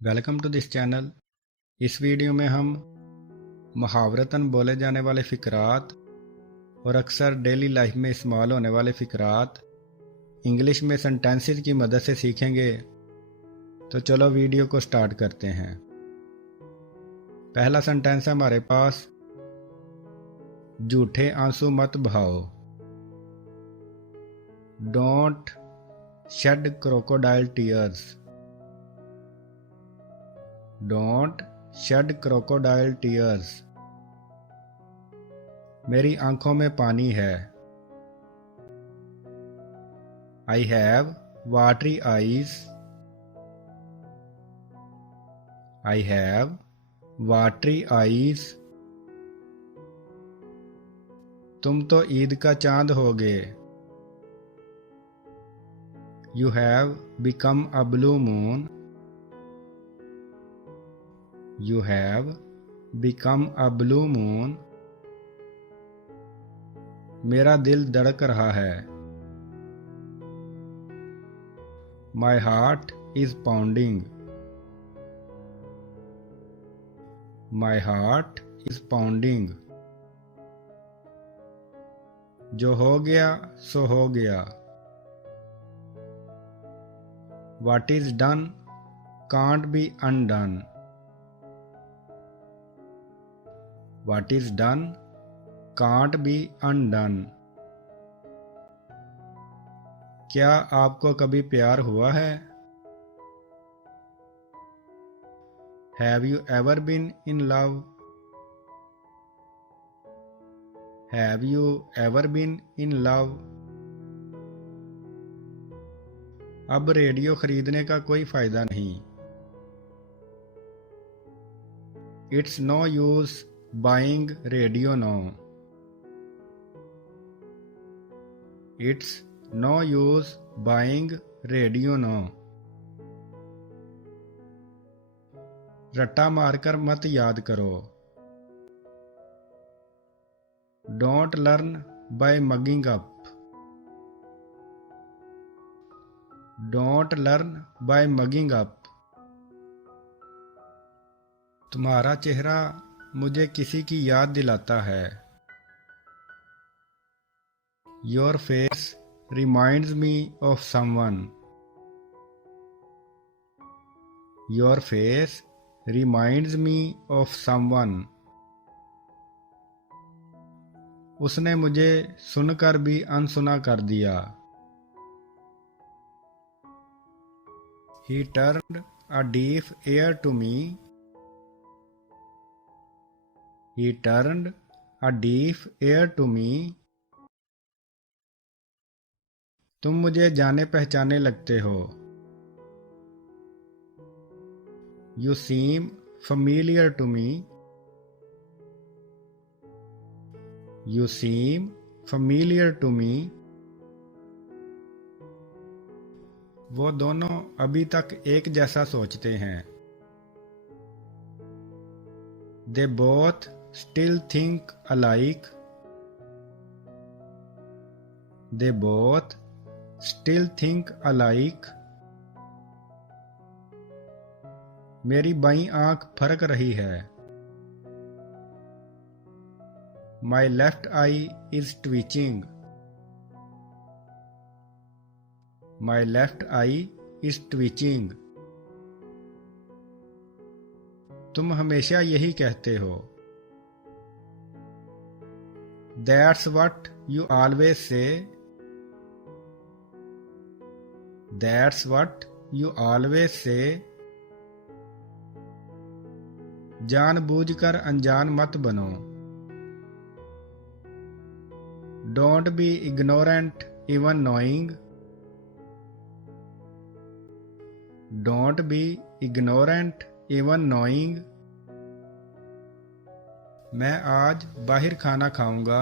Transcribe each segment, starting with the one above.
Welcome to this channel. इस video में हम मुहावरतन बोले जाने वाले फ़िक्रात और अक्सर डेली लाइफ में इस्तेमाल होने वाले फ़िक्रात इंग्लिश में सेंटेंसेस की मदद से सीखेंगे। तो चलो वीडियो को स्टार्ट करते हैं। पहला सेंटेंस है हमारे पास, झूठे आंसू मत बहाओ। Don't shed crocodile tears. Don't shed crocodile tears. मेरी आंखों में पानी है। I have watery eyes. I have watery eyes. तुम तो ईद का चांद होगे। You have become a blue moon. You have become a blue moon. मेरा दिल धड़क रहा है। My heart is pounding. My heart is pounding. जो हो गया सो हो गया। What is done can't be undone. What is done can't be undone. क्या आपको कभी प्यार हुआ है? Have you ever been in love? Have you ever been in love? अब रेडियो खरीदने का कोई फायदा नहीं। It's no use buying radio now. It's no use buying radio now. रट्टा मारकर मत याद करो। Don't learn by mugging up. Don't learn by mugging up. तुम्हारा चेहरा मुझे किसी की याद दिलाता है। Your face reminds me of someone. Your face reminds me of someone. उसने मुझे सुनकर भी अनसुना कर दिया। He turned a deaf ear to me. He turned a deaf ear to me. तुम मुझे जाने पहचाने लगते हो। You seem familiar to me. You seem familiar to me. वो दोनों अभी तक एक जैसा सोचते हैं। They both still think alike. They both still think alike. मेरी बाईं आंख फरक रही है। My left eye is twitching. My left eye is twitching. तुम हमेशा यही कहते हो। That's what you always say. That's what you always say. जानबूझकर अनजान मत बनो। Don't be ignorant even knowing. Don't be ignorant even knowing. मैं आज बाहर खाना खाऊंगा।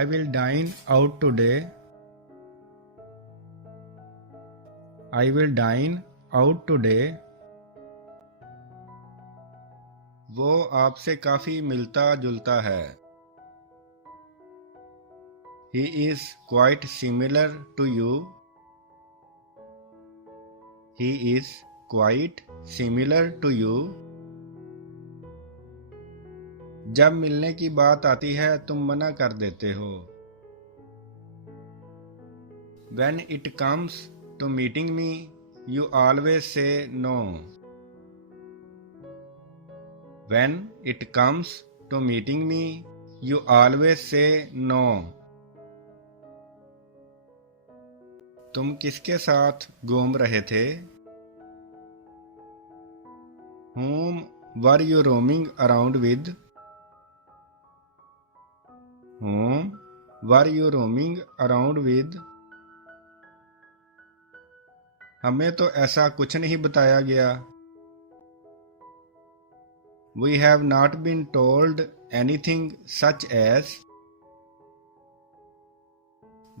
I will dine out today. I will dine out today. वो आपसे काफी मिलता जुलता है। He is quite similar to you. He is quite similar to you. जब मिलने की बात आती है तुम मना कर देते हो. When it comes to meeting me, you always say no. When it comes to meeting me, you always say no. तुम किसके साथ घूम रहे थे? Whom were you roaming around with? Whom were you roaming around with? हमें तो ऐसा कुछ नहीं बताया गया. We have not been told anything such as.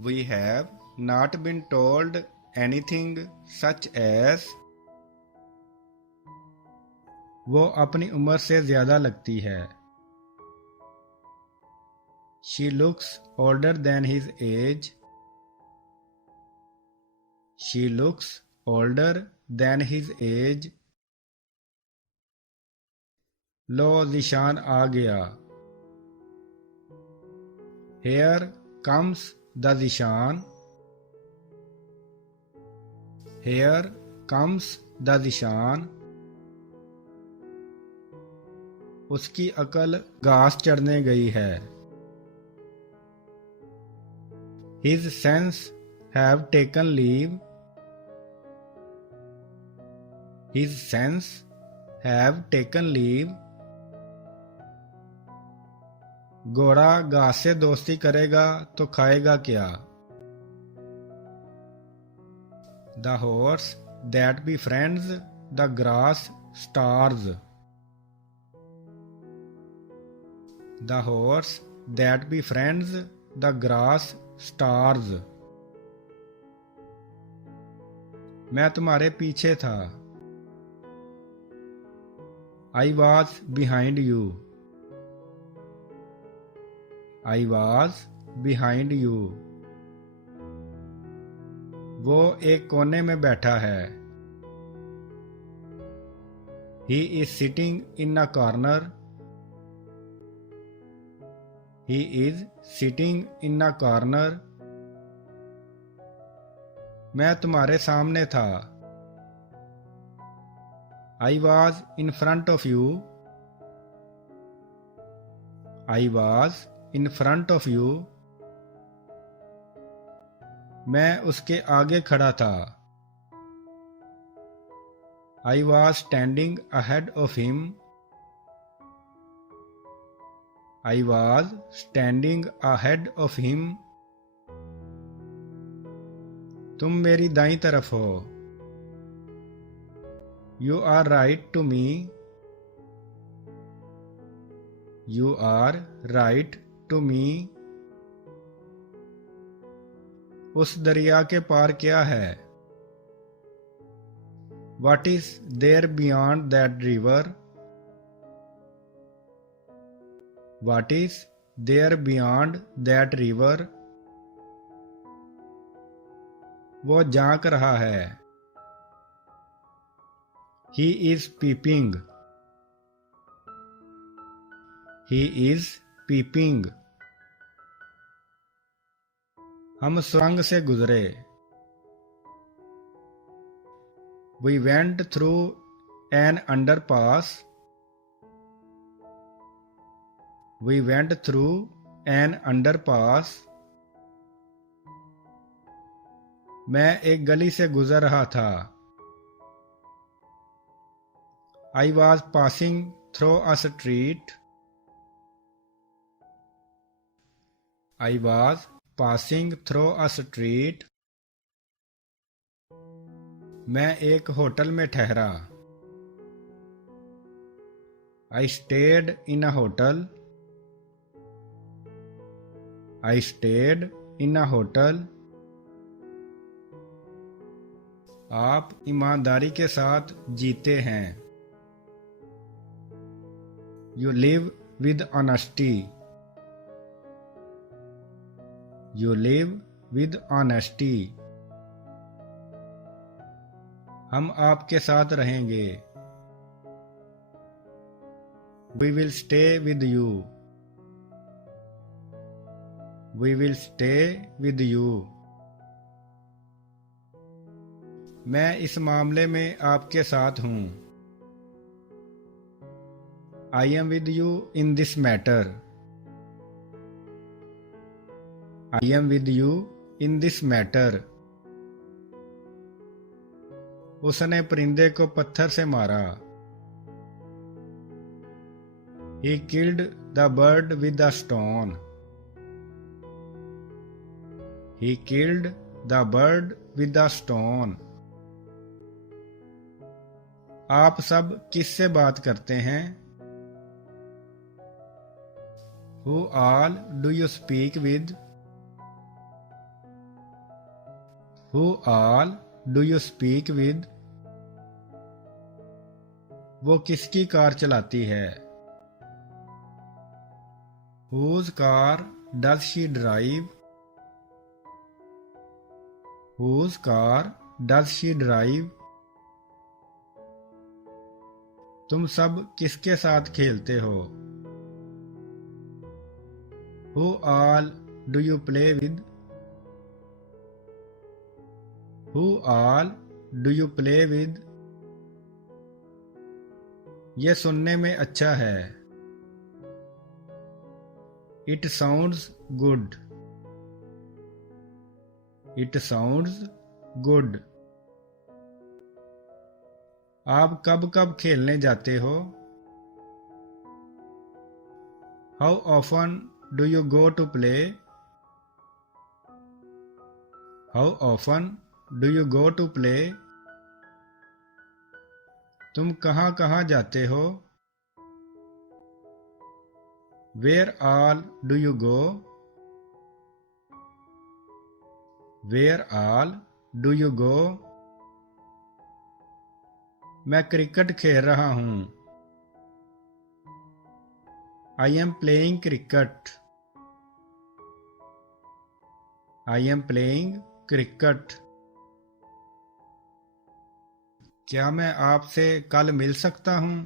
We have not been told anything such as. वो अपनी उम्र से ज्यादा लगती है. She looks older than his age. She looks older than his age. लो ज़ीशान आ गया. Here comes the Zeeshan. Here comes the Zeeshan. उसकी अकल घास चढ़ने गई है. His sense have taken leave. His sense have taken leave. घोड़ा घास से दोस्ती करेगा तो खाएगा क्या? The horse that befriends the grass starves. The horse that befriends the grass starves. मैं तुम्हारे पीछे था. I was behind you. I was behind you. वो एक कोने में बैठा है. He is sitting in a corner. He is sitting in a corner. मैं तुम्हारे सामने था. I was in front of you. I was in front of you. मैं उसके आगे खड़ा था. I was standing ahead of him. I was standing ahead of him. तुम मेरी दाईं तरफ हो. You are right to me. You are right to me. उस दरिया के पार क्या है? What is there beyond that river? What is there beyond that river? वो झांक रहा है. He is peeping. He is peeping. हम सुरंग से गुजरे. We went through an underpass. We went through an underpass. मैं एक गली से गुजर रहा था. I was passing through a street. I was passing through a street. मैं एक होटल में ठहरा. I stayed in a hotel. I stayed in a hotel. आप ईमानदारी के साथ जीते हैं. You live with honesty. You live with honesty. हम आपके साथ रहेंगे। We will stay with you. We will stay with you. मैं इस मामले में आपके साथ हूँ। I am with you in this matter. I am with you in this matter. उसने परिंदे को पत्थर से मारा। He killed the bird with a stone. He killed the bird with a stone. आप सब किससे बात करते हैं? Who all do you speak with? Who all do you speak with? वो किसकी कार चलाती है? Whose car does she drive? Whose car does she drive? तुम सब किसके साथ खेलते हो? Who all do you play with? Who all do you play with? ये सुनने में अच्छा है। It sounds good. It sounds good. आप कब कब खेलने जाते हो? How often do you go to play? How often do you go to play? तुम कहाँ कहाँ जाते हो? Where all do you go? Where all do you go? मैं क्रिकेट खेल रहा हूँ। I am playing cricket. I am playing cricket. क्या मैं आपसे कल मिल सकता हूँ?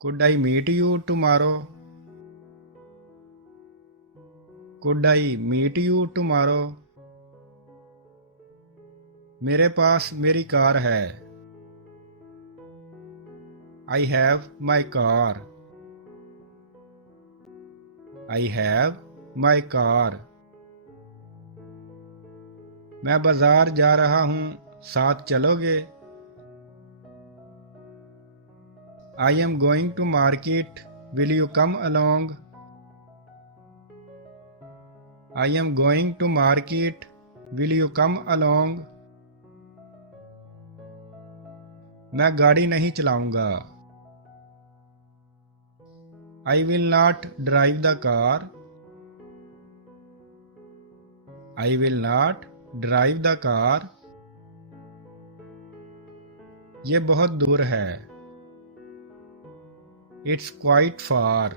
Could I meet you tomorrow? Could I meet you tomorrow? मेरे पास मेरी कार है। I have my car. I have my car. मैं बाजार जा रहा हूँ, साथ चलोगे? I am going to market. Will you come along? I am going to market. Will you come along? मैं गाड़ी नहीं चलाऊंगा। I will not drive the car. I will not drive the car. ये बहुत दूर है। It's quite far.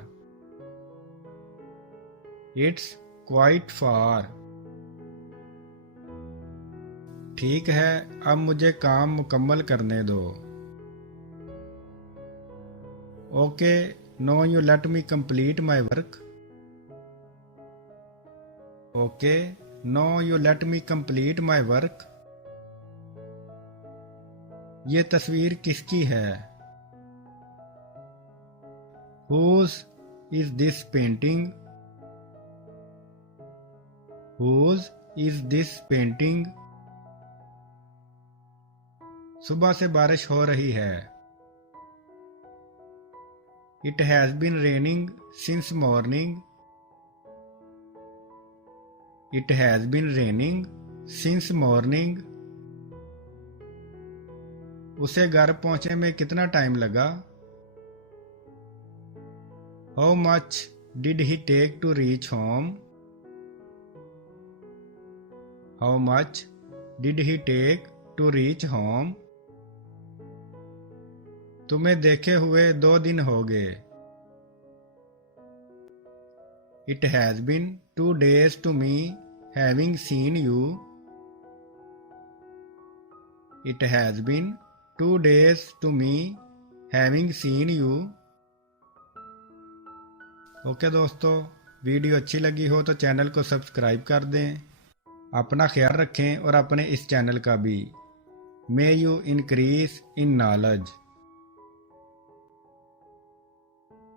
It's quite far. ठीक है, अब मुझे काम मुकम्मल करने दो। Okay, now you let me complete my work. Okay, now you let me complete my work. ये तस्वीर किसकी है? Whose is this painting? Whose is this painting? सुबह से बारिश हो रही है। It has been raining since morning. It has been raining since morning. उसे घर पहुंचने में कितना टाइम लगा? How much did he take to reach home? How much did he take to reach home? तुम्हें देखे हुए 2 दिन हो गए। It has been 2 days to me having seen you. It has been 2 days to me having seen you। Okay दोस्तों, video अच्छी लगी हो तो चैनल को सब्सक्राइब कर दें। अपना ख्याल रखें और अपने इस चैनल का भी। May you increase in knowledge.